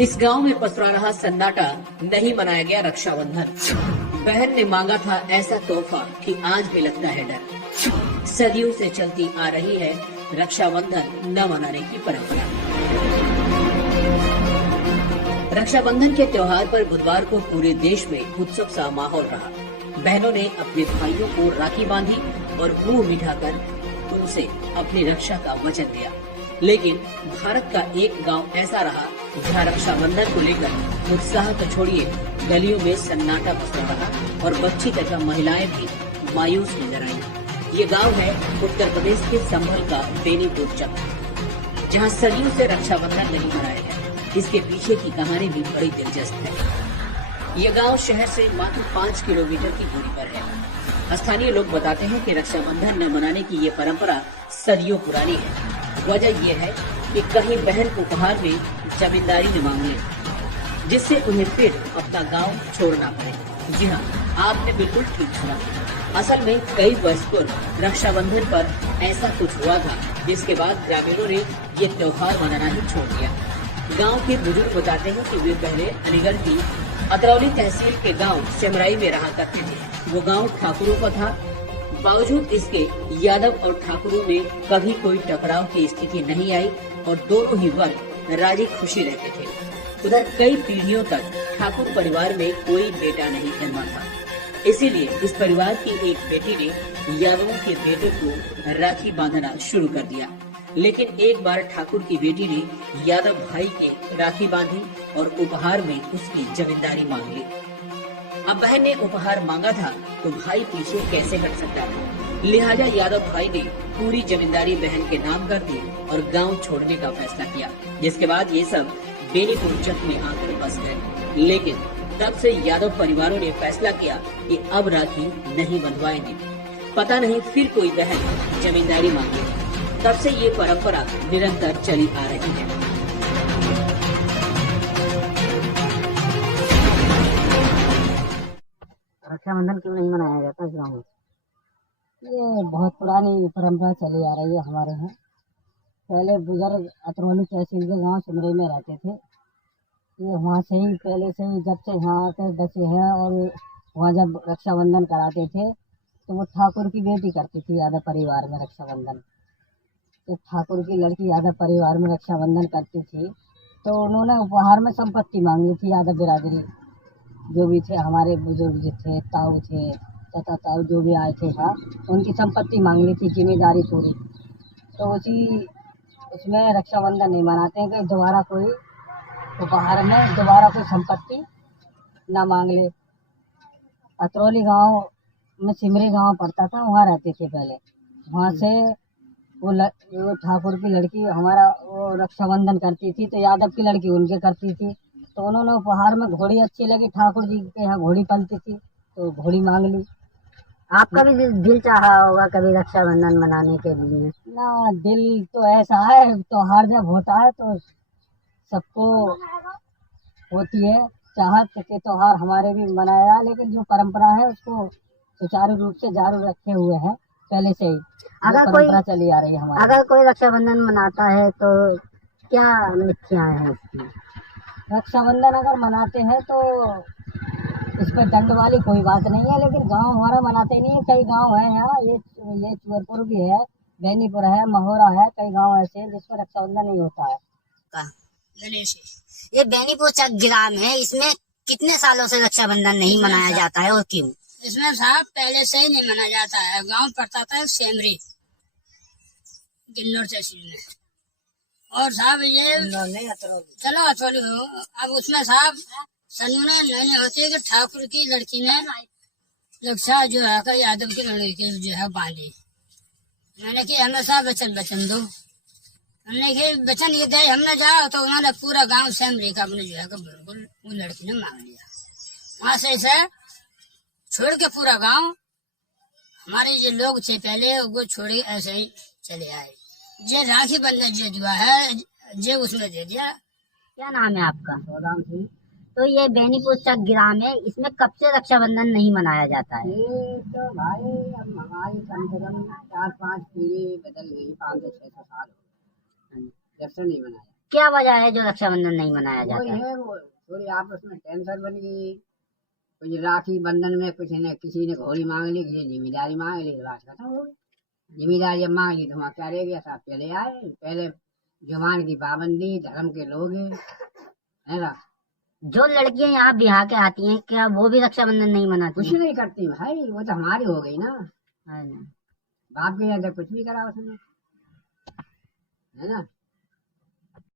इस गांव में पसरा रहा सन्नाटा, नहीं मनाया गया रक्षाबंधन। बहन ने मांगा था ऐसा तोहफा कि आज भी लगता है डर। सदियों से चलती आ रही है रक्षाबंधन न मनाने की परंपरा। रक्षाबंधन के त्योहार पर बुधवार को पूरे देश में उत्सव सा माहौल रहा। बहनों ने अपने भाइयों को राखी बांधी और मुंह मिठाकर उनसे अपनी रक्षा का वचन दिया। लेकिन भारत का एक गांव ऐसा रहा जहां रक्षाबंधन को लेकर उत्साह तो छोड़िए, गलियों में सन्नाटा पसरा रहा और बच्ची तथा महिलाएं भी मायूस नजर आई। ये गांव है उत्तर प्रदेश के संभल का बेनीपुर चक, जहां सदियों से रक्षाबंधन नहीं मनाया गया। इसके पीछे की कहानी भी बड़ी दिलचस्प है। ये गांव शहर से मात्र 5 किलोमीटर की दूरी पर है। स्थानीय लोग बताते हैं कि रक्षाबंधन न मनाने की ये परंपरा सदियों पुरानी है। वजह यह है कि कहीं बहन उपहार में जमींदारी न मांग ले, जिससे उन्हें फिर अपना गांव छोड़ना पड़े। जी हाँ, आपने बिल्कुल ठीक सुना। असल में कई वर्ष पूर्व रक्षाबंधन पर ऐसा कुछ हुआ था, जिसके बाद ग्रामीणों ने ये त्योहार मनाना ही छोड़ दिया। गांव के बुजुर्ग बताते हैं कि वे पहले अलीगढ़ की अतरौली तहसील के गांव सेमराई में रहा करते थे। वो गांव ठाकुरों का था। बावजूद इसके यादव और ठाकुरों में कभी कोई टकराव की स्थिति नहीं आई और दोनों ही वर्ग राजी खुशी रहते थे। उधर कई पीढ़ियों तक ठाकुर परिवार में कोई बेटा नहीं जन्मा था। इसीलिए इस परिवार की एक बेटी ने यादवों के बेटे को राखी बांधना शुरू कर दिया। लेकिन एक बार ठाकुर की बेटी ने यादव भाई के राखी बांधी और उपहार में उसकी जमींदारी मांग ली। अब बहन ने उपहार मांगा था तो भाई पीछे कैसे हट सकता था। लिहाजा यादव भाई ने पूरी जमींदारी बहन के नाम कर दी और गांव छोड़ने का फैसला किया। जिसके बाद ये सब बेनीपुर चक में आकर बस गए। लेकिन तब से यादव परिवारों ने फैसला किया कि अब राखी नहीं बंधवाएंगे। पता नहीं फिर कोई बहन जमींदारी मांगे। तब से ये परंपरा निरंतर चली आ रही है। रक्षाबंधन क्यों नहीं मनाया जाता इस गाँव में? ये बहुत पुरानी परंपरा चली आ रही है हमारे यहाँ। पहले बुजुर्ग अतरौली तहसील के गांव सिमरई में रहते थे। ये वहाँ से ही पहले से ही जब से यहाँ आकर बसे हैं और वहाँ जब रक्षाबंधन कराते थे तो वो ठाकुर की बेटी करती थी यादव परिवार में रक्षाबंधन। तो ठाकुर की लड़की यादव परिवार में रक्षाबंधन करती थी तो उन्होंने उपहार में संपत्ति मांगी थी। यादव बिरादरी जो भी थे, हमारे बुजुर्ग जो थे, ताऊ थे, चाचा ताऊ जो भी आए थे यहाँ, उनकी संपत्ति मांग ली थी, जिम्मेदारी पूरी। तो उसमें रक्षाबंधन नहीं मनाते हैं कि दोबारा कोई उपहार में दोबारा कोई संपत्ति ना मांग ले। अतरौली गांव में सिमरी गांव पड़ता था, वहाँ रहते थे पहले। वहाँ से वो ठाकुर की लड़की हमारा वो रक्षाबंधन करती थी तो यादव की लड़की उनके करती थी। तो उन्होंने उपहार में घोड़ी अच्छी लगी, ठाकुर जी के यहाँ घोड़ी पलती थी तो घोड़ी मांग ली। आपका भी दिल चाहा होगा कभी रक्षाबंधन मनाने के लिए? ना, दिल तो ऐसा है, त्योहार जब होता है तो सबको होती है चाहत कि त्योहार हमारे भी मनाया, लेकिन जो परंपरा है उसको सुचारू रूप से जारी रखे हुए हैं पहले से ही। अगर परंपरा चली आ रही है हमारी। अगर कोई रक्षाबंधन मनाता है तो क्या मिथ्याएं हैं इसकी? रक्षाबंधन अगर मनाते हैं तो इस पर दंड वाली कोई बात नहीं है, लेकिन गांव हमारा मनाते नहीं है। कई गांव है यहाँ, ये चुअरपुर भी है, बेनीपुर है, महोरा है, कई गांव ऐसे हैं जिसमें रक्षाबंधन नहीं होता है। ये बेनीपुर चक ग्राम है, इसमें कितने सालों से रक्षाबंधन नहीं मनाया जाता है और क्यों? इसमें साहब पहले से ही नहीं मनाया जाता है। गांव पड़ता था सेमरी, गिन्नौर तहसील में। और साहब ये चलो अतरौली हो। अब उसमें साहब सनूना नहीं होती है कि ठाकुर की लड़की ने रक्षा जो है यादव की लड़की जो है बांधी। मैंने कि हमेशा वचन दो। हमने कि वचन ये दे हमने जाओ तो उन्होंने पूरा गांव सेमरी का अपने जो है बिल्कुल वो लड़की ने मांग लिया। वहां से इसे छोड़ के पूरा गांव हमारे जो लोग थे पहले वो छोड़ के ऐसे ही चले आए। जे राखी बंधन जो हुआ है जे उसमें दे दिया। क्या नाम है आपका? तो ये बेनीपुर चक ग्राम है, इसमें कब से रक्षाबंधन नहीं मनाया जाता है? ये तो भाई अब हमारी कम से कम 4-5 पीढ़ी बदल गई, 5 से 6 साल जब से नहीं मनाया। क्या वजह है जो रक्षाबंधन नहीं मनाया वही जाता है? है, वो थोड़ी आपस में टेंशन बन गई। कुछ राखी बंधन में किसी ने घोड़ी मांग ली, किसी ने जिम्मेदारी मांग ली, बात खत्म हो गई। जिम्मेदारी जब मांग ली तो वहाँ क्या रह गया, सब चले आए। पहले जुबान की पाबंदी, धर्म के लोग हैं, है ना। जो लड़कियां यहाँ बिहार के आती हैं क्या वो भी रक्षाबंधन नहीं मनाती कुछ हैं? नहीं करती भाई, वो तो हमारी हो गई ना। है ना? बाप के यहाँ तो कुछ भी करा उसने, है ना।